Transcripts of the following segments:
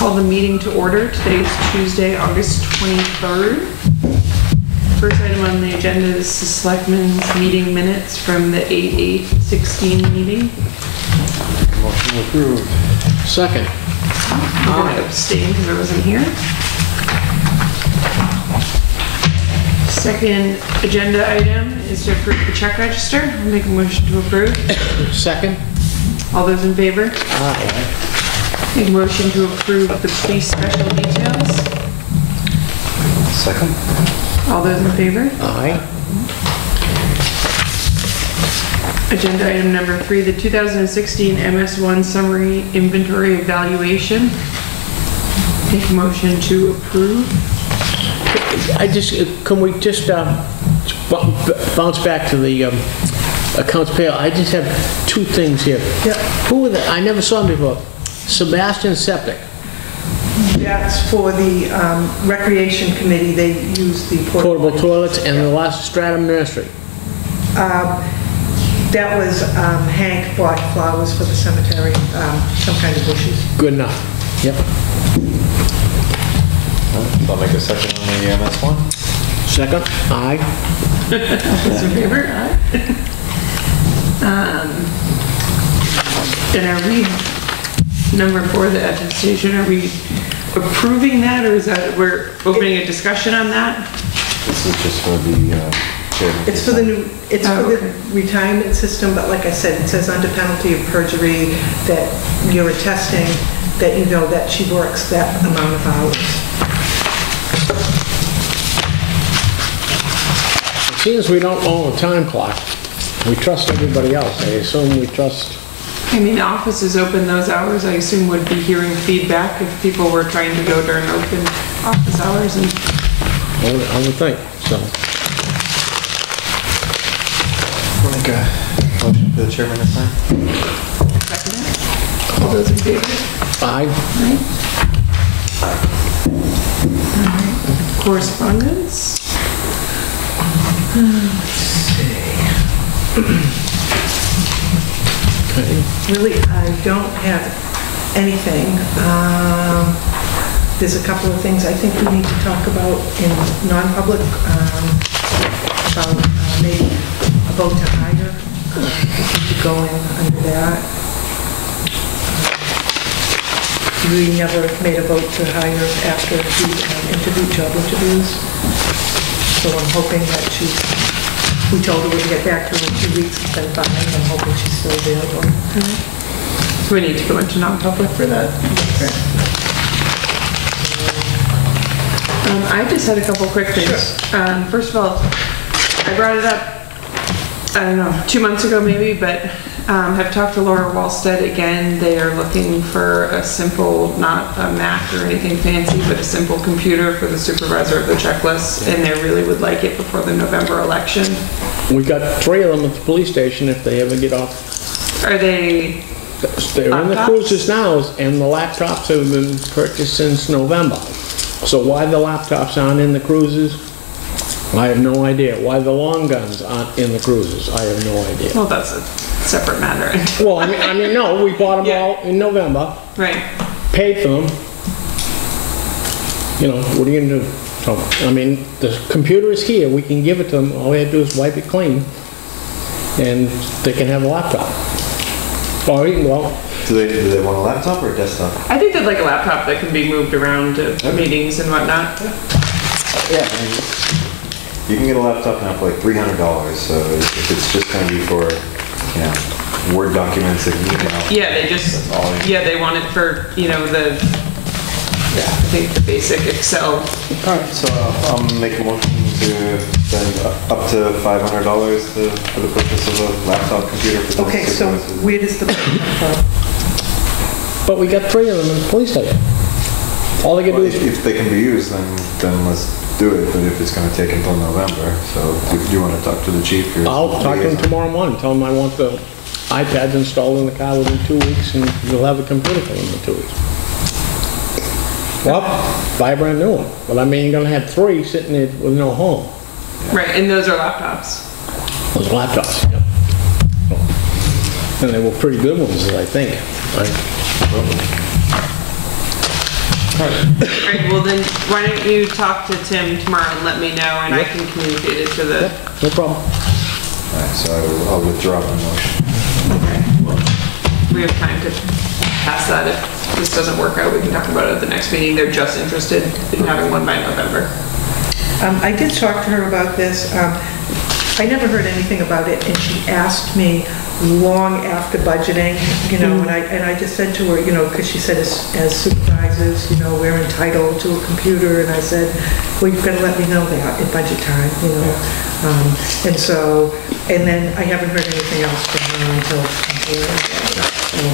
Call the meeting to order. Today is Tuesday, August 23rd. First item on the agenda is the Selectmen's meeting minutes from the 8/8/16 meeting. Motion approved. Second. I'm going to abstain because I wasn't here. Second agenda item is to approve the check register. I'll make a motion to approve. Second. All those in favor? Aye. Make a motion to approve the police special details. Second. All those in favor? Aye. Agenda item number 3, the 2016 MS1 summary inventory evaluation. Make a motion to approve. Can we just bounce back to the accounts payable? I just have two things here. Yep. Who are they? I never saw them before. Sebastian Septic. That's for the Recreation Committee. They use the Portable toilets and the last Stratum Nursery. That was Hank bought flowers for the cemetery, some kind of bushes. Good enough. Yep. I'll make a second on the MS1. Second. Aye. Those in favor? Aye. And are we, number 4, the attestation, are we approving that, or is that, we're opening a discussion on that? This is just for the chairman. It's for the new, it's Oh, for okay. the retirement system, but like I said, it says under penalty of perjury that you're attesting that you know that she works that amount of hours. It seems we don't own a time clock. We trust everybody else. I assume we trust. I mean, the office is open those hours. I assume would be hearing feedback if people were trying to go during open office hours. And I would think so. I'll make a motion for the chairman this time. second it. All those in favor? Aye. Aye. All right. Correspondence. Let's see. Okay. Really, I don't have anything. There's a couple of things I think we need to talk about in non-public, about maybe a vote to hire. We could go in under that. We never made a vote to hire after the job interviews. So I'm hoping that we told her we'd get back to her in 2 weeks. It's been 5. I'm hoping she's still available. So we need to go into non-public for that. I just had a couple quick things. Sure. First of all, I brought it up, I don't know, 2 months ago maybe, but have talked to Laura Wallstead again. They are looking for a simple, not a Mac or anything fancy, but a simple computer for the supervisor of the checklist, and they really would like it before the November election. We got 3 of them at the police station if they ever get off. Are they They're in the laptops? cruisers now, and the laptops have been purchased since November. So why the laptops aren't in the cruisers, I have no idea. Why the long guns aren't in the cruisers, I have no idea. Well, that's a separate matter. Well, I mean, no, we bought them Yeah. all in November, Right. paid for them. You know, what are you gonna do? So, I mean, the computer is here, we can give it to them, all we have to do is wipe it clean, and they can have a laptop. Or, well, Do they want a laptop or a desktop? I think they'd like a laptop that can be moved around to meetings and whatnot. Yeah, I mean, you can get a laptop now for like $300. So if it's just going to be for, you know, Word documents and email. Yeah, they just, That's all I- yeah, they want it for, you know, I think the basic Excel. All right, so I'll make a motion to spend up to $500 for the purchase of a laptop computer for the Okay, so supervisors. where does the money come from? but we got 3 of them in the police station. All they can do Well, is if they can be used, then let's do it. But if it's going to take until November, so do you want to talk to the chief? I'll talk to him tomorrow morning, tell him I want the iPads installed in the car within 2 weeks, and you'll have a computer for them in 2 weeks. Well, buy a brand new one. But I mean, you're gonna have 3 sitting there with no home. Right, and those are laptops. Those laptops, yeah. And they were pretty good ones, I think. right, well then, why don't you talk to Tim tomorrow and let me know, and I can communicate it to the... No problem. All right, so I'll withdraw my motion. Okay, well, we have time to pass that. If this doesn't work out, we can talk about it at the next meeting. They're just interested in having one by November. I did talk to her about this. I never heard anything about it, and she asked me long after budgeting, you know, and I just said to her, you know, because she said as supervisors, you know, we're entitled to a computer, and I said, well, you've got to let me know that at budget time, you know. And so, and then I haven't heard anything else from her until so,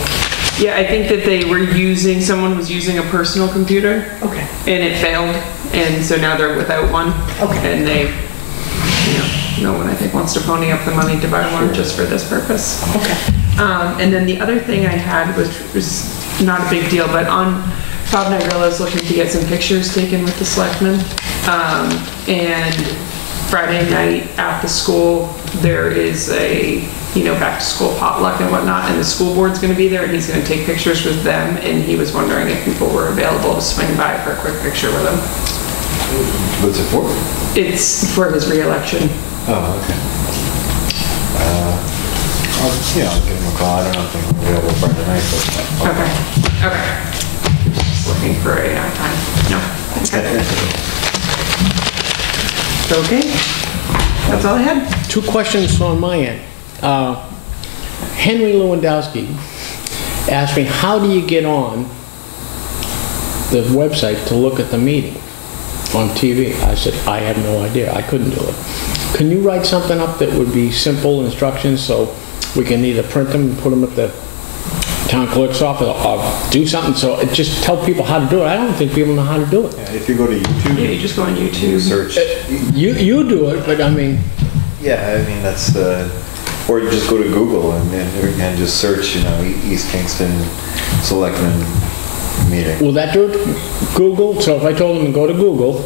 Yeah, I think that they were using, someone was using a personal computer. okay. And it failed, and so now they're without one. Okay. And they, you know, no one I think wants to pony up the money to buy one just for this purpose. Okay. And then the other thing I had was not a big deal, but on Bob Nigrella's looking to get some pictures taken with the selectmen. And Friday night at the school, there is a, you know, back to school potluck and whatnot, and the school board's gonna be there, and he's gonna take pictures with them, and he was wondering if people were available to swing by for a quick picture with him. What's it for? It's for his reelection. Oh, okay. I'll give him a call. I don't know if I'm available Friday night, but... Okay. Just looking for a time. No. Okay. That's all I had. 2 questions on my end. Henry Lewandowski asked me, how do you get on the website to look at the meeting on TV? I said, I have no idea. I couldn't do it. Can you write something up that would be simple instructions so we can either print them and put them at the town clerk's office or do something so just tell people how to do it? I don't think people know how to do it. Yeah, if you go to YouTube, Yeah, you just go on YouTube. you search. You do it, but I mean... Yeah, I mean, that's the... Or you just go to Google and just search, you know, East Kingston Selectmen meeting. Will that do it? Google? So if I told them to go to Google,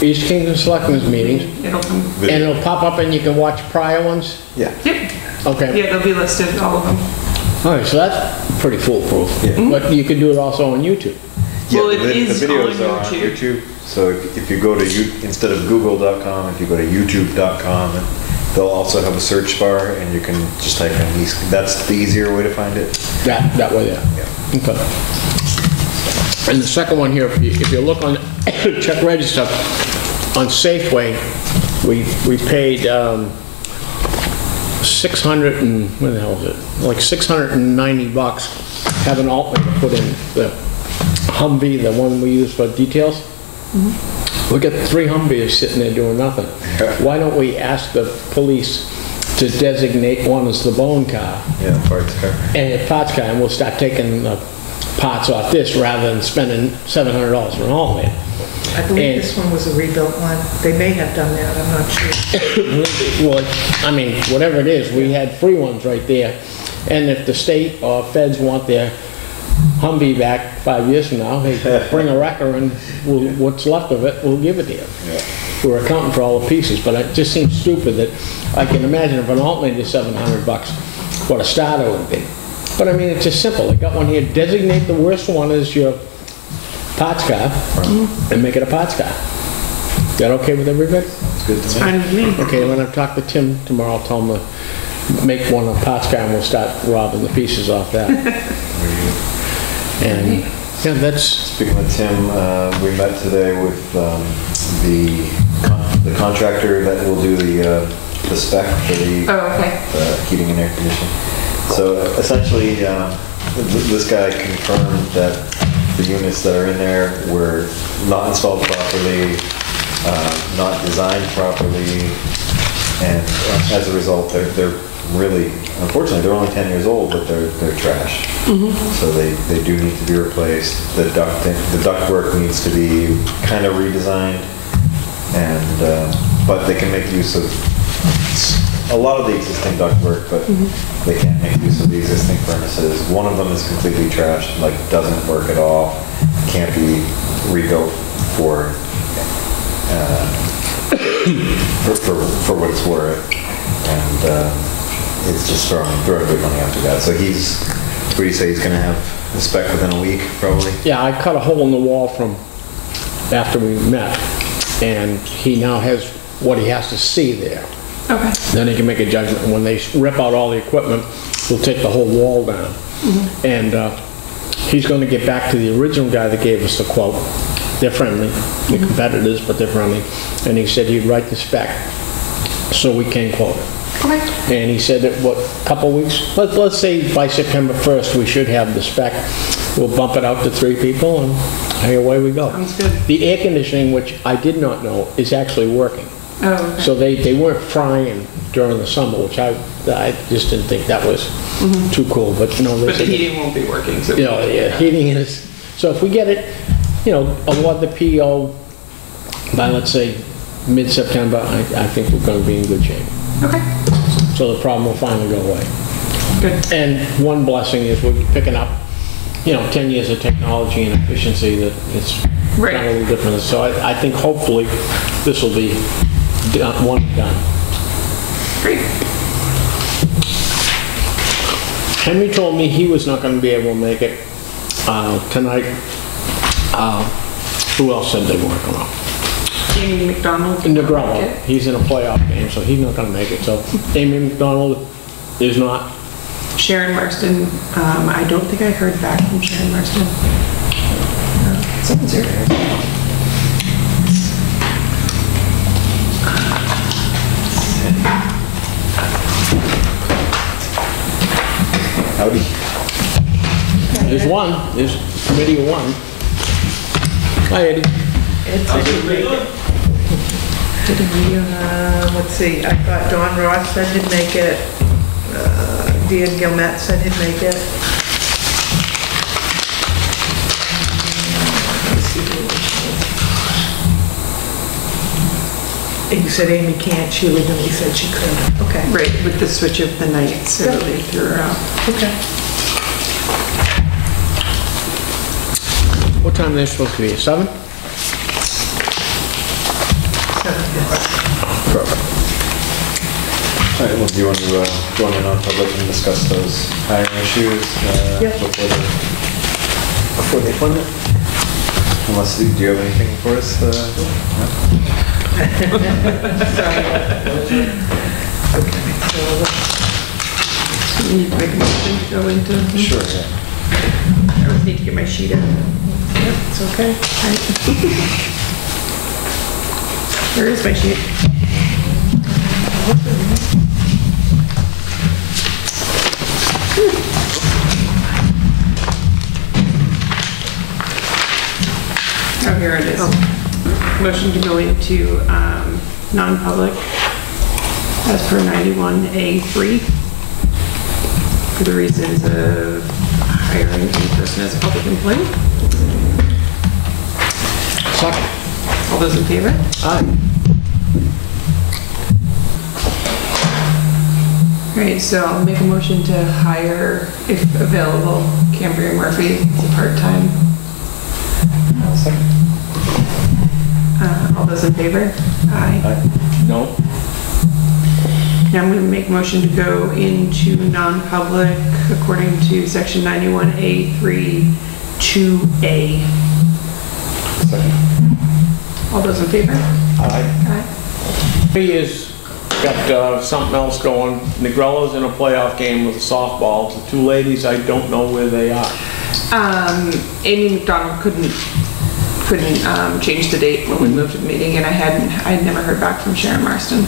East Kingston Selectmen's meetings, It'll come. and it'll pop up and you can watch prior ones? Yeah. Yep. Okay. Yeah, they'll be listed, all of them. All right, so that's pretty foolproof. Yeah. But you can do it also on YouTube. Yeah, Well, it the is videos on are on YouTube. YouTube. So if you go to, instead of google.com, if you go to youtube.com, they'll also have a search bar and you can just type in East. That's the easier way to find it. That way there. Yeah. Okay. And the second one here, if you look on check register, on Safeway, we paid 600 and, what the hell is it? Like 690 bucks, have an alternate to put in the Humvee, the one we use for details. We got 3 Humvees sitting there doing nothing. Why don't we ask the police to designate one as the bone car Yeah, parts car. and a parts car, and we'll start taking the parts off this rather than spending $700 for an alternate. I believe And- this one was a rebuilt one. They may have done that, I'm not sure. Well, I mean, whatever it is, we had free ones right there. And if the state or feds want their Humvee back 5 years from now, hey, bring a wrecker and what's left of it, we'll give it to you. Yeah. We're accounting for all the pieces, but it just seems stupid that I can imagine if an alternate is 700 bucks, what a starter would be. But I mean, it's just simple. I got one here, designate the worst one as your parts car and make it a parts car. Is that okay with everybody? It's good to me. Fine with me. Okay, when I talk to Tim tomorrow, I'll tell him to make one a parts car and we'll start robbing the pieces off that. And, yeah, that's, Speaking of Tim, we met today with the contractor that will do the spec for the Oh, okay. heating and air conditioning. So essentially, this guy confirmed that the units that are in there were not installed properly, not designed properly, and as a result, they're really, unfortunately, they're only 10 years old, but they're trash. So they do need to be replaced. The ductwork needs to be kind of redesigned, and but they can make use of a lot of the existing ductwork, but they can't make use of the existing furnaces. One of them is completely trashed, like doesn't work at all, can't be rebuilt for what it's worth, and it's just throwing big money after that. So what do you say, he's going to have inspect within a week, probably. Yeah, I cut a hole in the wall from after we met, and he now has what he has to see there. Okay. Then he can make a judgment. And when they rip out all the equipment, he'll take the whole wall down. And he's going to get back to the original guy that gave us the quote. They're friendly, they're competitors, but they're friendly. And he said he'd write the spec so we can quote it. Okay. And he said that, what, a couple weeks? Let's say by September 1st, we should have the spec. We'll bump it out to 3 people, and away we go. Sounds good. The air conditioning, which I did not know, is actually working. Oh, okay. So they weren't frying during the summer, which I just didn't think that was too cool, but no. But the heating won't be working, so. Yeah, heating is, so if we get it, award the PO by, let's say, mid-September, I think we're going to be in good shape. Okay. So the problem will finally go away. Good. And one blessing is we're picking up, 10 years of technology and efficiency that it's Right. done a little different. So I think hopefully this will be one and done. Great. Henry told me he was not going to be able to make it tonight. Who else said they weren't going to? Amy McDonald. Negrello. He's in a playoff game, so he's not going to make it. So Amy McDonald is not. Sharon Marston, I don't think I heard back from Sharon Marston. Someone's here. Howdy. There's one. There's committee of one. Hi, Eddie. Ed said he'd make it. Let's see, I thought Don Ross said he'd make it. Dan Gilmet said he'd make it. You said Amy can't, she originally said she could. Okay. Right, with the switch of the night, so they threw her out. Okay. What time are they supposed to be? 7? Perfect. All right, well, do you want to join in on public and discuss those hiring issues Yep. before the appointment? Unless, do you have anything for us? No? You need to make a motion to go into. Sure, yeah. I always need to get my sheet out. Yep, it's okay. Right. Where is my sheet? Oh, here it is. Motion to go into non-public as per 91A3 for the reasons of hiring a person as a public employee. Second. All those in favor? Aye. All right, so I'll make a motion to hire, if available, Cambria Murphy as a part-time. All those in favor? Aye. No. Now I'm going to make a motion to go into non-public according to section 91A3 2A. Second. All those in favor? Aye. Aye. He has got something else going. Negrello's in a playoff game with a softball. The 2 ladies, I don't know where they are. Amy McDonald couldn't change the date when we moved to the meeting, and I had never heard back from Sharon Marston.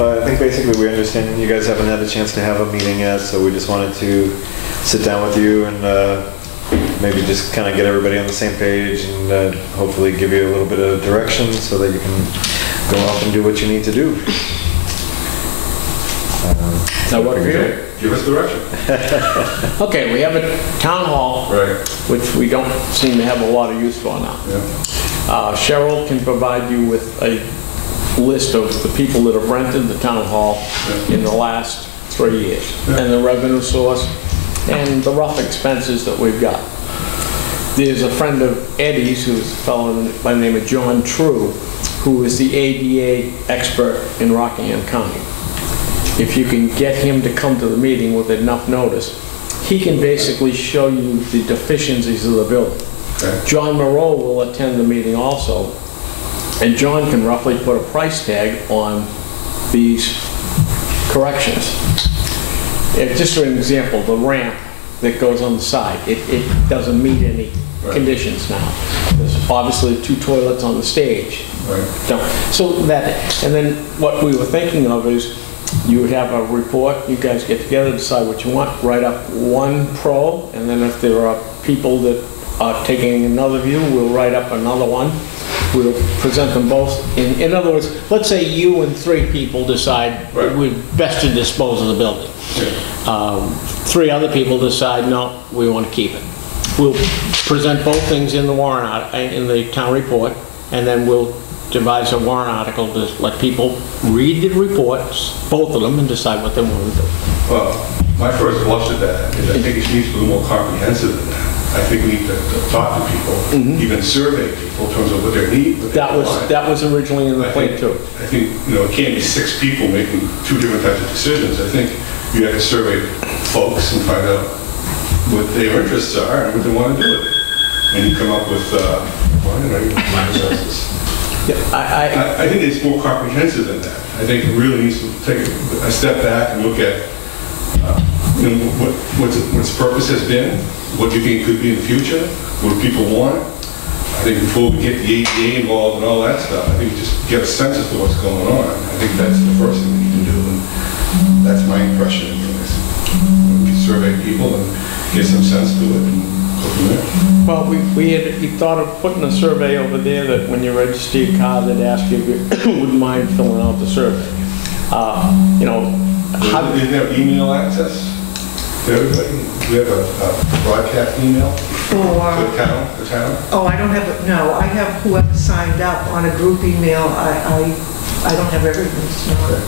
I think basically we understand you guys haven't had a chance to have a meeting yet, so we just wanted to sit down with you and maybe just kind of get everybody on the same page and hopefully give you a little bit of direction so that you can go off and do what you need to do. Now what do we do? Give us direction. Okay, we have a town hall, Right. which we don't seem to have a lot of use for now. Yeah. Cheryl can provide you with a list of the people that have rented the town hall in the last 3 years, and the revenue source, and the rough expenses that we've got. There's a friend of Eddie's, who's a fellow by the name of John True, who is the ADA expert in Rockingham County. If you can get him to come to the meeting with enough notice, he can basically show you the deficiencies of the building. Okay. John Moreau will attend the meeting also, and John can roughly put a price tag on these corrections. Just for an example, the ramp that goes on the side, it doesn't meet any conditions now. There's obviously 2 toilets on the stage. Right. So that, and then what we were thinking of is you would have a report, you guys get together, decide what you want, write up one pro, and then if there are people that are taking another view, we'll write up another one. We'll present them both. In other words, let's say you and 3 people decide we're best to dispose of the building. Yeah. 3 other people decide, no, we want to keep it. We'll present both things in the warrant, in the town report, and then we'll devise a warrant article to let people read the reports, both of them, and decide what they want to do. Well, my first blush at that is I think it needs to be a little more comprehensive than that. I think we need to talk to people, even survey people in terms of what their need. That was originally in the plan too. I think, it can't be 6 people making 2 different types of decisions. I think you have to survey folks and find out what their interests are and what they want to do with it. And you come up with, I think it's more comprehensive than that. I think it really needs to take a step back and look at what its purpose has been, what you think it could be in the future, what people want. I think before we get the ADA involved and all that stuff, I think we just get a sense of what's going on. I think that's the first thing we need to do, and that's my impression of this. We can survey people and get some sense to it and go from there. Well, we thought of putting a survey over there that when you register your car, they'd ask you if you wouldn't mind filling out the survey. Is there email access to everybody? Do we have a broadcast email to the town? Oh, I don't have, no, I have whoever signed up on a group email. I don't have everything, so. Okay.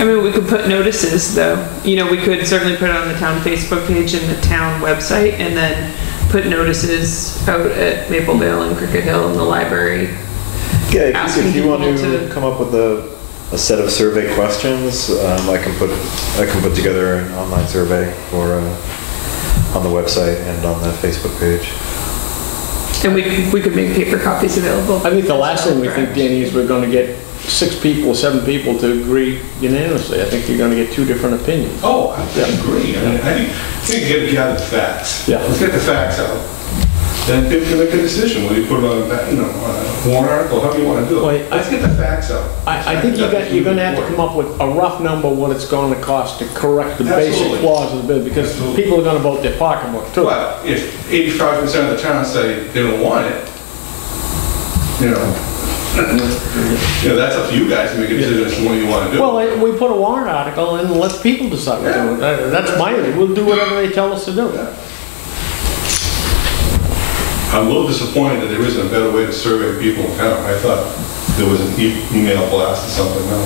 I mean, we could put notices though. We could certainly put it on the town Facebook page and the town website, and then put notices out at Maple Vale and Cricket Hill and the library. Yeah, Asking if you want people to come up with a set of survey questions, I can put together an online survey for on the website and on the Facebook page. And we could make paper copies available. I think the last thing we think, Danny, is we're going to get 6 people, 7 people to agree unanimously. I think you're going to get 2 different opinions. Oh, I agree. I think you got to gather the facts. Yeah. Let's get the facts out. Then people can make a decision whether you put it on a warrant article, however you want to do it. Well, Let's get the facts out. I think you're going to have to come up with a rough number what it's going to cost to correct the basic flaws of the bill, because people are going to vote their pocketbook too. But if 85% of the town say they don't want it, that's up to you guys to make a decision as to what you want to do. Well, we put a warrant article and let people decide what they want. That's my idea. We'll do whatever they tell us to do. Yeah. I'm a little disappointed that there isn't a better way to survey people in town. I thought there was an email blast or something. No.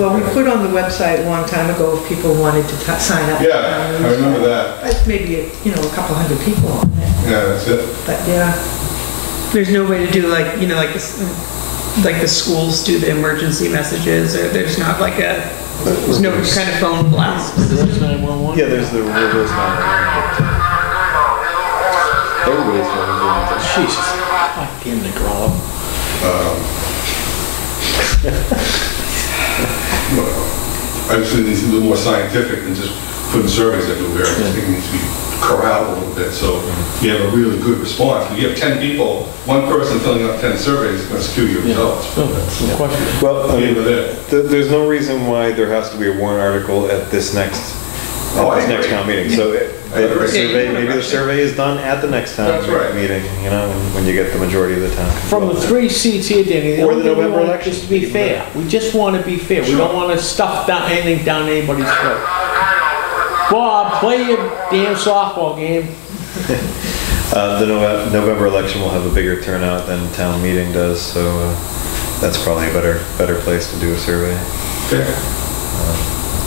Well, we put on the website a long time ago if people wanted to sign up. Yeah, I remember that. That's maybe a couple hundred people on there. Yeah, that's it. But yeah, There's no way to do like the schools do the emergency messages, or there's not there's no kind of phone blast. There's 911. Yeah, there's the reverse 911. Everybody's phone is doing that. Jesus. God damn the girl. I just think it's a little more scientific than just putting surveys everywhere. I just think it needs to be corralled a little bit so you have a really good response. If you have 10 people, one person filling out 10 surveys is going to skew your results. Well, there's no reason why there has to be a warrant article at this next town meeting. So the survey is done at the next town meeting, when you get the majority of the town. From the 3 seats here, Danny, the Or only the thing we November want election. is to be fair. We just want to be fair. We don't want to stuff anything down anybody's throat. Bob, play your damn softball game. The November election will have a bigger turnout than town meeting does, so that's probably a better place to do a survey. Okay.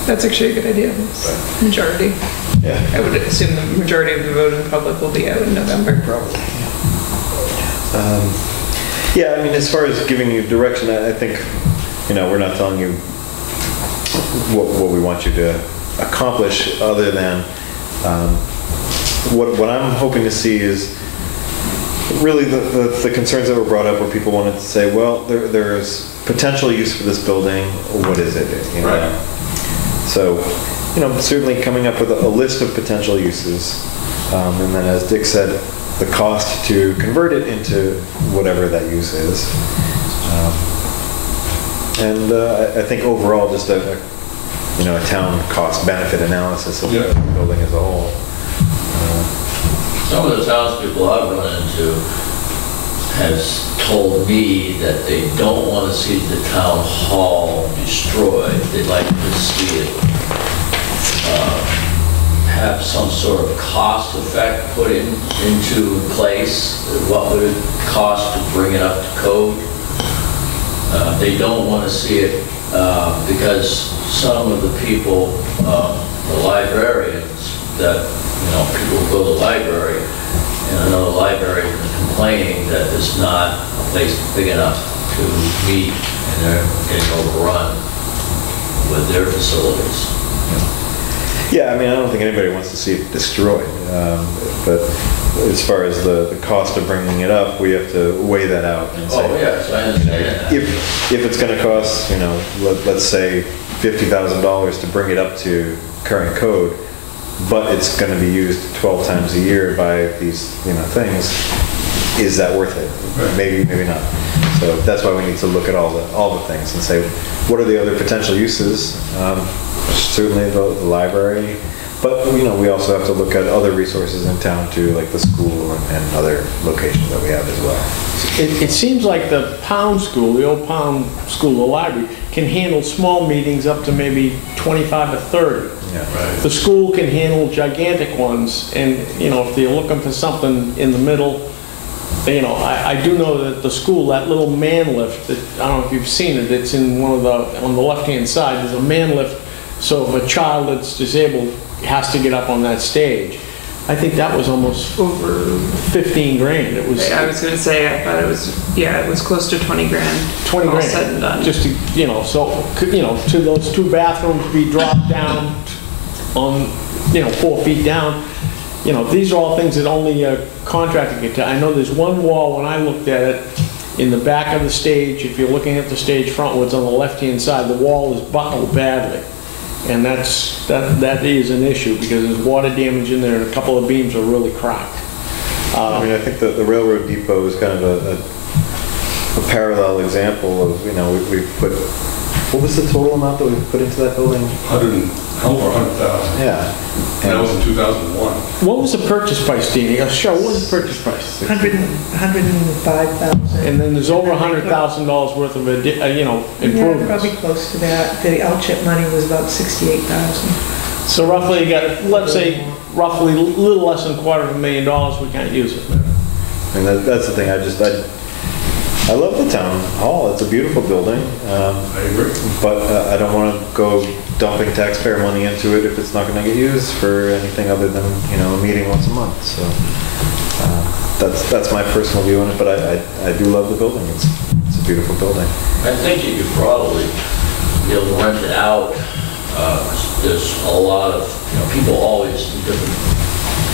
That's actually a good idea. Majority. Yeah. I would assume the majority of the voting public will be out in November. Probably. Yeah, I mean, as far as giving you direction, I think, we're not telling you what we want you to accomplish, other than what I'm hoping to see is really the concerns that were brought up where people wanted to say, well, there's potential use for this building. What is it? You know? Right. So, you know, certainly coming up with a list of potential uses. And then as Dick said, the cost to convert it into whatever that use is. I think overall just a town cost benefit analysis of the building as a whole. Some of the townspeople I've run into has told me that they don't want to see the town hall destroyed. They'd like to see it have some sort of cost effect put into place. What would it cost to bring it up to code? They don't want to see it because some of the people, the librarians, that people go to the library, and another library is complaining that it's not a place big enough to meet, and they're getting overrun with their facilities. Yeah, I mean, I don't think anybody wants to see it destroyed, but as far as the cost of bringing it up, we have to weigh that out and say, yes, I understand that. If it's going to cost, let's say $50,000 to bring it up to current code, but it's going to be used 12 times a year by these, things, is that worth it? Right. Maybe not. So that's why we need to look at all the things and say, what are the other potential uses? Certainly the library, but we also have to look at other resources in town too, like the school and other locations that we have as well. It seems like the Pound School, the old Pound School, the library, can handle small meetings up to maybe 25 to 30. Yeah. Right. The school can handle gigantic ones, and if you're looking for something in the middle, I do know that the school, that little man lift, I don't know if you've seen it, it's in on the left-hand side, there's a man lift, so if a child that's disabled has to get up on that stage. I think that was almost over 15 grand. It was. I was going to say, I thought it was close to 20 grand. 20 all grand. said and done. Just to, to those two bathrooms be dropped down on, 4 feet down. These are all things that only a contractor can tell. I know there's one wall, when I looked at it, in the back of the stage, if you're looking at the stage frontwards on the left-hand side, the wall is buckled badly. And that is an issue because there's water damage in there and a couple of beams are really cracked. I think the railroad depot is kind of a parallel example of, we've put, what was the total amount that we've put into that building? Over 100,000. Yeah. And that was in 2001. What was the purchase price, Dean? Sure, what was the purchase price? 105,000. And then there's over $100,000 worth of, improvements. Yeah, probably close to that. The outchip money was about 68,000. So roughly you got, let's say, roughly a little less than $250,000, we can't use it. And that's the thing, I love the town hall. It's a beautiful building. I agree. But I don't want to go dumping taxpayer money into it if it's not going to get used for anything other than, a meeting once a month. So that's my personal view on it, but I do love the building. It's a beautiful building. I think you could probably be able to rent it out. There's a lot of, people always do different.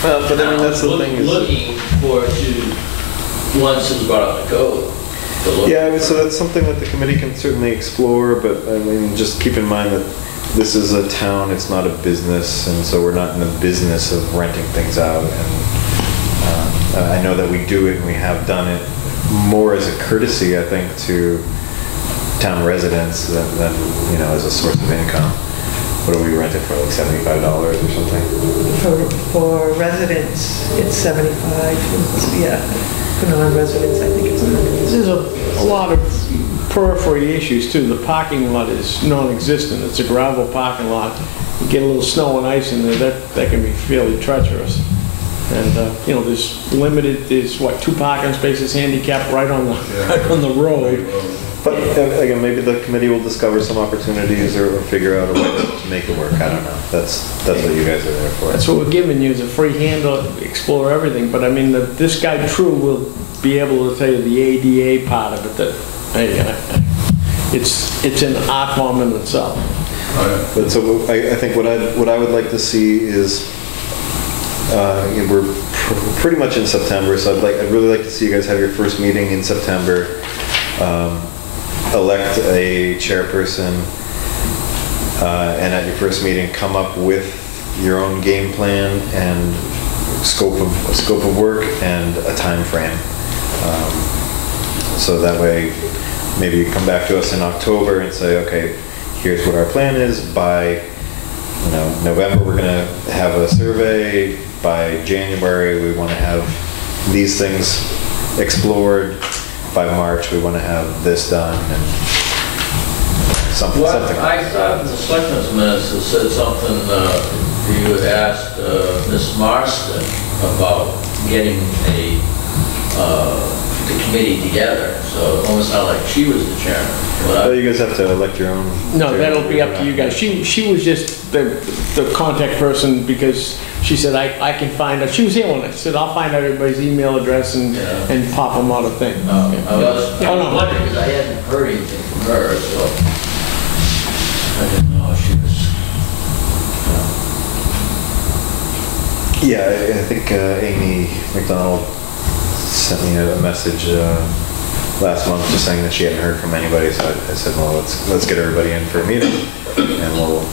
Well, but I mean, that's the thing is looking for to, once it's brought up to code. Yeah, so that's something that the committee can certainly explore, but I mean, just keep in mind that this is a town, it's not a business, and so we're not in the business of renting things out. And I know that we do it and we have done it more as a courtesy, I think, to town residents than as a source of income. What do we rent it for, like $75 or something? For residents, it's 75. Yeah. For non-residents, I think it's 100. There's a lot of periphery issues too. The parking lot is non-existent. It's a gravel parking lot. You get a little snow and ice in there, that can be fairly treacherous. And there's 2 parking spaces handicapped right on the road. But again, maybe the committee will discover some opportunities or figure out a way to make it work. I don't know. That's what you guys are there for. That's what we're giving you, is a free hand to explore everything. But I mean, this guy True will be able to tell you the ADA part of it. It's an art form in itself. But so I think what I would like to see is We're pretty much in September, so I'd really like to see you guys have your first meeting in September. Elect a chairperson, and at your first meeting, come up with your own game plan and scope of work and a time frame. So that way, maybe you come back to us in October and say, okay, here's what our plan is. By November, we're going to have a survey. By January, we want to have these things explored. By March, we want to have this done, and something Well, like I that. thought in the selectmen's minutes it said something, you had asked Ms. Marston about getting the committee together, so it almost sounded like she was the chairman. Well, you guys have to elect your own. No, that'll be up to you guys. She was just the contact person because she said, I can find out. She was here when I said, I'll find out everybody's email address and pop them out a thing. I was wondering, because I hadn't heard anything from her, so I didn't know if she was... Yeah, I think Amy McDonald sent me a message last month just saying that she hadn't heard from anybody. So I said, well, let's get everybody in for a meeting, and we'll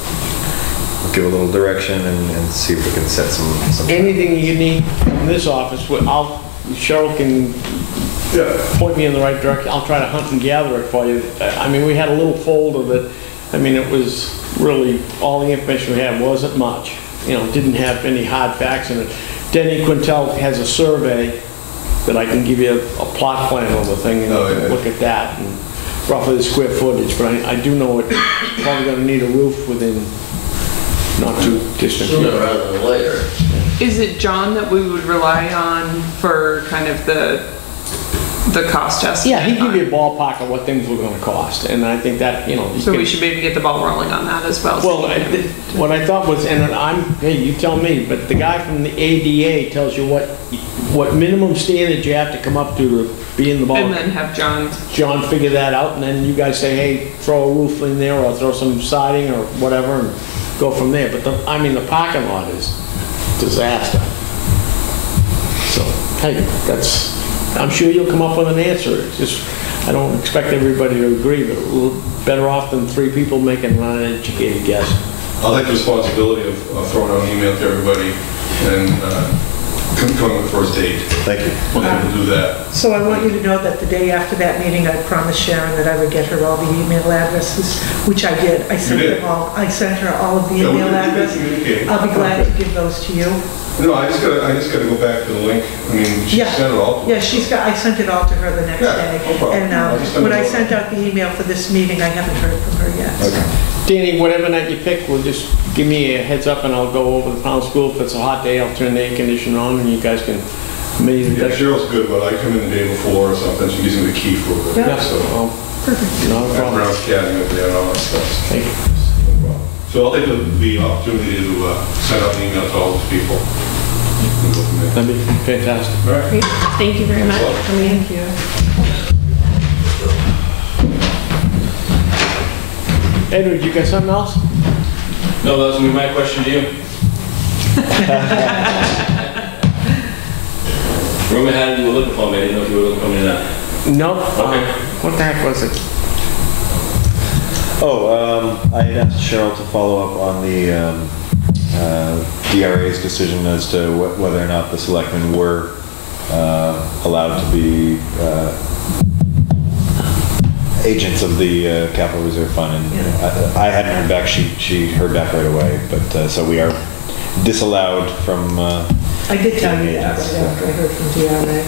give a little direction and see if we can set some. Anything you need from this office, Cheryl can point me in the right direction. I'll try to hunt and gather it for you. I mean, we had a little folder that, I mean, it was really, all the information we had wasn't much. Didn't have any hard facts in it. Denny Quintel has a survey that I can give you a plot plan of the thing, and you can look at that and roughly the square footage. But I do know it's probably going to need a roof within not too distant. Sooner rather than later. Is it John that we would rely on for kind of the cost estimate? Yeah, he'd give you a ballpark of what things were going to cost, and I think that, So we should maybe get the ball rolling on that as well. Well, what I thought was, and hey, you tell me, but the guy from the ADA tells you what minimum standards you have to come up to be in the ballpark. And then have John figure that out, and then you guys say, hey, throw a roof in there or throw some siding or whatever, and go from there. But the parking lot is disaster. So, hey, I'm sure you'll come up with an answer. It's just, I don't expect everybody to agree, but a little better off than 3 people making an uneducated guess. I'll take the responsibility of throwing out an email to everybody and coming with the first date. Thank you. We'll do that. So I want you to know that the day after that meeting, I promised Sharon that I would get her all the email addresses, which I did. I sent them all. I sent her all of the email addresses. I'll be glad to give those to you. No, I just gotta go back to the link. I mean, she sent it all. Yeah, I sent it all to her the next day. No problem. And when I sent out the email for this meeting, I haven't heard from her yet. Okay. Danny, whatever night you pick, just give me a heads up and I'll go over to the town school. If it's a hot day, I'll turn the air conditioner on and you guys can maybe. Yeah, Cheryl's good, but I come in the day before or something. She gives me the key for it. Yeah. So Perfect. No problem. background scanning up there and all that stuff. Thank you. No problem. So I'll take the opportunity to send out an email to all those people. And go from there. That'd be fantastic. All right. Thank you very much for coming. Thank you. Edward, you got something else? No, that was gonna be my question to you. Rumor had you were looking for me. I didn't know if you were looking for me or not. No. Okay. What the heck was it? I had asked Cheryl to follow up on the DRA's decision as to whether or not the selectmen were allowed to be agents of the Capital Reserve Fund, and I hadn't heard back. She heard back right away, but so we are disallowed from. I did tell you that right after I heard from DRA.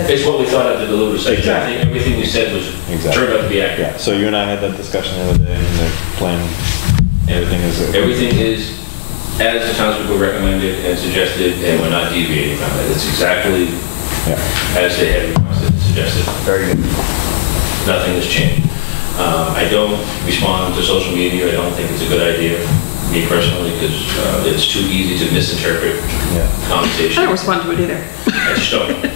It's what we thought at the deliberative session. Exactly. I think everything you said was turned out to be accurate. Yeah. So you and I had that discussion the other day, and the plan, everything is. Everything is as the townspeople recommended and suggested, and we're not deviating from it. It's exactly as they had requested and suggested. Very good. Nothing has changed. I don't respond to social media. I don't think it's a good idea, me personally, because it's too easy to misinterpret conversation. I don't respond to it either. I just don't.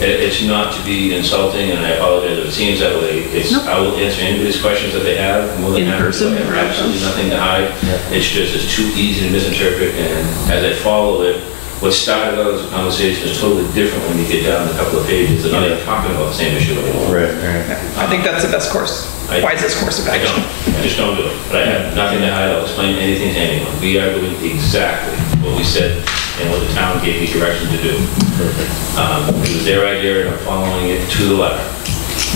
It's not to be insulting, and I apologize if it seems that way. I will answer anybody's questions that they have. More than In happy to. person, I have absolutely nothing to hide. Yeah. It's just, it's too easy to misinterpret, and as I follow it, what started out as a conversation is totally different when you get down a couple of pages and not even talking about the same issue anymore. Right. I think that's the best course, wisest course of I action. don't, I just don't do it. But I have nothing to hide, I'll explain anything to anyone. We are doing exactly what we said and what the town gave me direction to do. It was their idea, and I'm following it to the letter.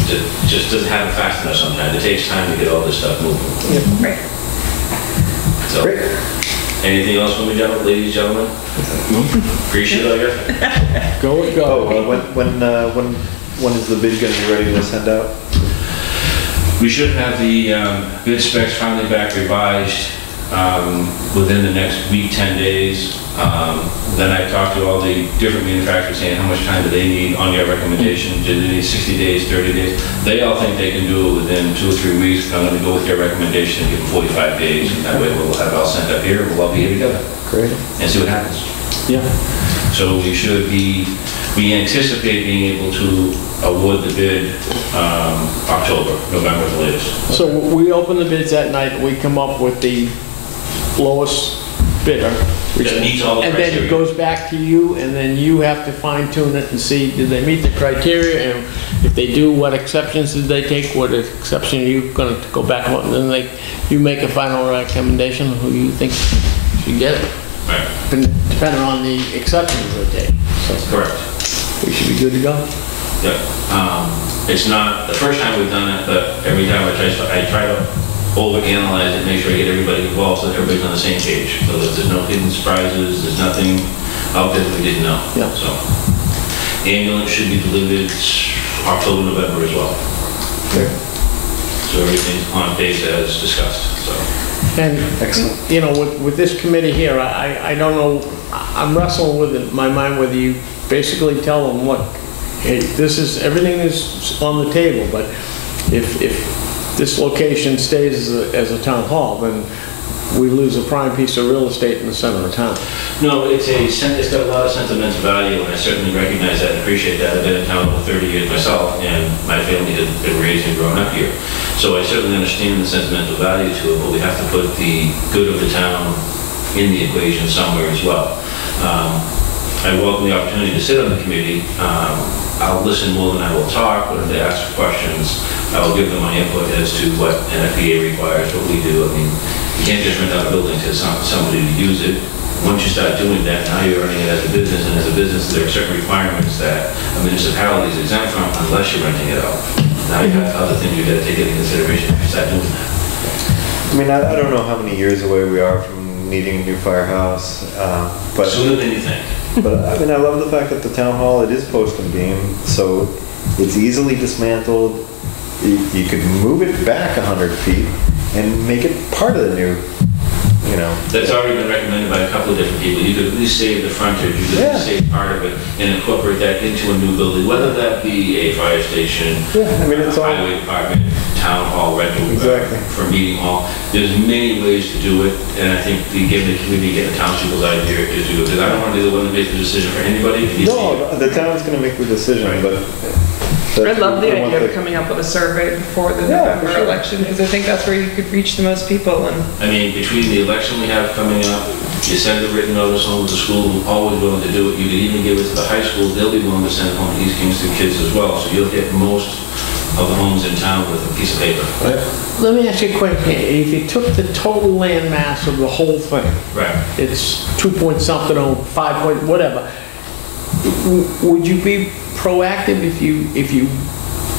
It just doesn't happen fast enough sometimes. It takes time to get all this stuff moving. Right. So, anything else from me, ladies and gentlemen? Appreciate it, I guess. Go with go. When is the bid going to be ready to send out? We should have the bid specs finally back revised within the next week, 10 days. Then I talked to all the different manufacturers saying how much time do they need on your recommendation. Do they need 60 days, 30 days? They all think they can do it within 2 or 3 weeks. I'm going to go with your recommendation and give them 45 days. And that way we'll have it all sent up here. We'll all be here together. Great. And see what happens. Yeah. So we anticipate being able to award the bid October, November at the latest. So we open the bids that night, we come up with the lowest bidder. That meets all the And then criteria. it goes back to you, and then you have to fine tune it and see, did they meet the criteria? And if they do, what exceptions did they take? What exception are you gonna go back on? And then you make a final recommendation of who you think should get it. Right. Depending on the exceptions they take. So Correct. we should be good to go. Yeah. It's not the first time we've done it, but every time I try to overanalyze it, make sure I get everybody involved so that everybody's on the same page. So that there's no hidden surprises, there's nothing out there that we didn't know. Yeah. So, ambulance should be delivered October, November as well. Okay. So everything's on pace as discussed, so. And, Excellent. you know, with this committee here, I don't know, I'm wrestling with it in my mind whether you basically tell them, look, hey, everything is on the table, but if this location stays as a town hall, then we lose a prime piece of real estate in the center of town. No, it's got a lot of sentimental value, and I certainly recognize that and appreciate that. I've been in town over 30 years myself, and my family has been raised and grown up here. So I certainly understand the sentimental value to it, but we have to put the good of the town in the equation somewhere as well. I welcome the opportunity to sit on the committee. I'll listen more than I will talk, but if they ask for questions, I will give them my input as to what NFPA requires, what we do. I mean, you can't just rent out a building to somebody to use it. Once you start doing that, now you're running it as a business, and as a business, there are certain requirements that a municipality is exempt from unless you're renting it out. Now you have other things you gotta take into consideration if you start doing that. I mean, I don't know how many years away we are from needing a new firehouse, but Sooner than you think. but I mean, I love the fact that the town hall, it is post and beam, so it's easily dismantled. You could move it back 100 feet and make it part of the new, you know. That's already been recommended by a couple of different people. You could at least save the frontage, you could at least save part of it, and incorporate that into a new building, whether that be a fire station, Yeah, I mean, it's all, highway department, town hall, rental, Exactly. for meeting hall. There's many ways to do it, and I think the community, get the townspeople's idea is to do it, because I don't want to be the one that makes the decision for anybody. It needs to be- no, the town's gonna make the decision, Right. but. I love the want idea of coming up with a survey before the Yeah, November for sure. election, because I think that's where you could reach the most people, and I mean, between the election we have coming up, you send a written notice home to the school, who's always willing to do it. You could even give it to the high school, they'll be willing to send it home to East Kingston kids as well. So you'll get most of the homes in town with a piece of paper. Let me ask you a question. If you took the total land mass of the whole thing, Right. it's 2 point something or 5 point whatever, would you be proactive if you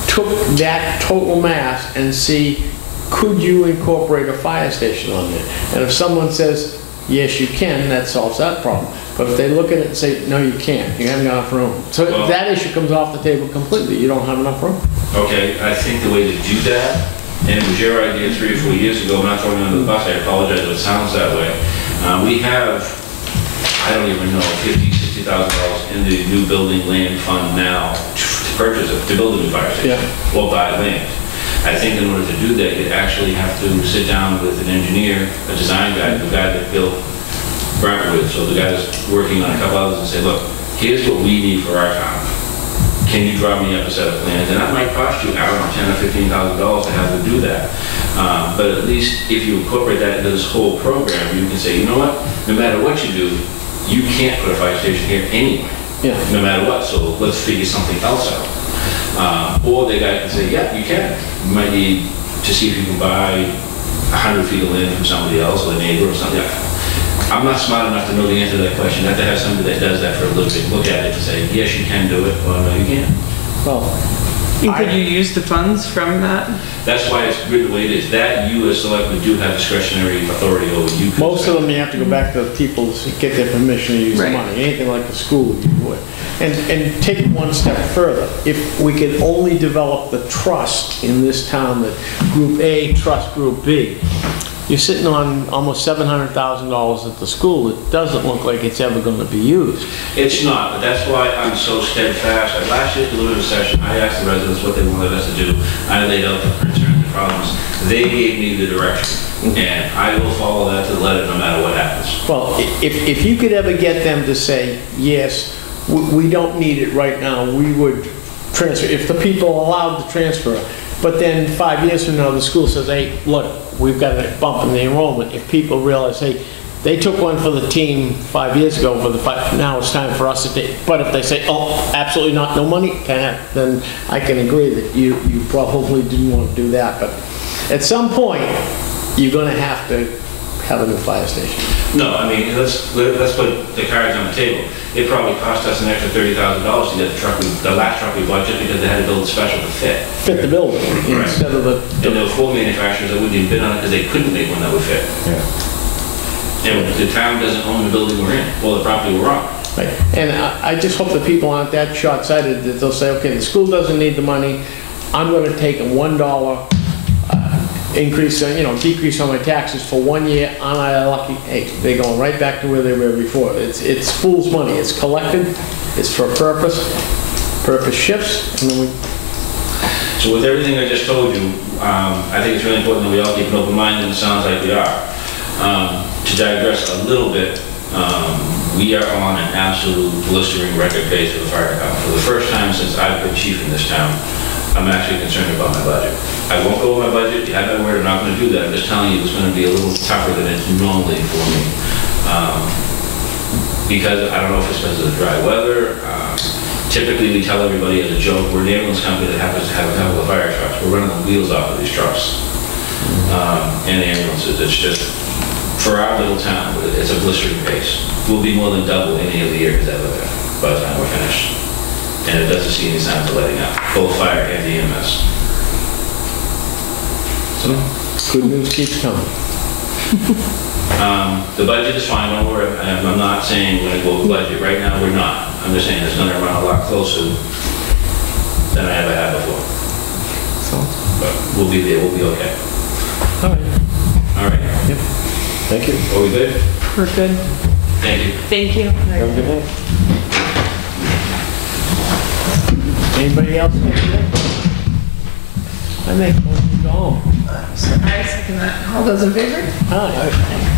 took that total mass and see, could you incorporate a fire station on there? And if someone says, yes, you can, that solves that problem. But if they look at it and say, no, you can't, you haven't got enough room. So Well- that issue comes off the table completely, you don't have enough room. Okay, I think the way to do that, and it was your idea 3 or 4 years ago, I'm not throwing you under the bus, I apologize if it sounds that way. We have, I don't even know, $50,000, $60,000 in the new building land fund now to purchase it, to build a new fire station, or buy land. I think in order to do that, you'd actually have to sit down with an engineer, a design guy, the guy that built Brentwood, so the guy that's working on a couple others, and say, look, here's what we need for our town. Can you draw me up a set of plans? And that might cost you, I don't know, $10,000 or $15,000 to have to do that. But at least if you incorporate that into this whole program, you can say, you know what, no matter what you do, you can't put a fire station here anyway, Yeah. no matter what, so let's figure something else out. Or the guy can say, yeah, you can. You might need to see if you can buy 100 feet of land from somebody else, or a neighbor or something. I'm not smart enough to know the answer to that question. I have to have somebody that does that for a living, look at it and say, yes, you can do it, or no, you can't. Well, And could you use the funds from that? That's why it's written the way it is. That you as selectmen do have discretionary authority over. You could most of say- them, you have to go back to the people to get their permission to use the Right. money. Anything like the school, you would. And take it one step further. If we could only develop the trust in this town that Group A trusts Group B, you're sitting on almost $700,000 at the school. It doesn't look like it's ever going to be used. It's not, but that's why I'm so steadfast. At last year's deliberative session, I asked the residents what they wanted us to do. I laid out the concerns and problems. They gave me the direction, and I will follow that to the letter no matter what happens. Well, if you could ever get them to say, yes, we don't need it right now, we would transfer, if the people are allowed to transfer. But then 5 years from now, the school says, hey, look, we've got a bump in the enrollment. If people realize, hey, they took one for the team 5 years ago, now it's time for us to take. But if they say, oh, absolutely not, no money, then I can agree that you probably didn't want to do that. But at some point, you're going to have a new fire station. No, I mean, let's put the cards on the table. It probably cost us an extra $30,000 to get the last truck we bought, just because they had to build a special to fit. Fit the building instead of the... And there were 4 manufacturers that wouldn't even bid on it because they couldn't make one that would fit. And the town doesn't own the building we're in, or the property we're on. Right. And I just hope that people aren't that short-sighted that they'll say, okay, the school doesn't need the money, I'm going to take a $1 increase, decrease on my taxes for 1 year, and I lucky, hey, they're going right back to where they were before. It's fool's money. It's collected, it's for a purpose, purpose shifts, and then we... So with everything I just told you, I think it's really important that we all keep an open mind, and it sounds like we are. To digress a little bit, we are on an absolute blistering record pace for the fire department. For the first time since I've been chief in this town, I'm actually concerned about my budget. I won't go over my budget. You have my word, I'm not going to do that. I'm just telling you it's going to be a little tougher than it's normally for me. Because I don't know if it's because of the dry weather. Typically, we tell everybody as a joke, we're an ambulance company that happens to have a couple of fire trucks. We're running the wheels off of these trucks and ambulances. It's just, for our little town, it's a blistering pace. We'll be more than double any of the years ever there by the time we're finished. And it doesn't see any signs of letting up, both fire and the EMS. So, Good news keeps coming. the budget is fine, don't worry. I'm not saying we're going to go over budget. Right now, we're not. I'm just saying it's going to run a lot closer than I ever have before. So, But we'll be there, we'll be okay. all right. All right. Yep. Thank you. Are we good? We're good. Thank you. Thank you. Have a good day. Anybody else? I make a motion to go home. I second that. All those in favor? Hi.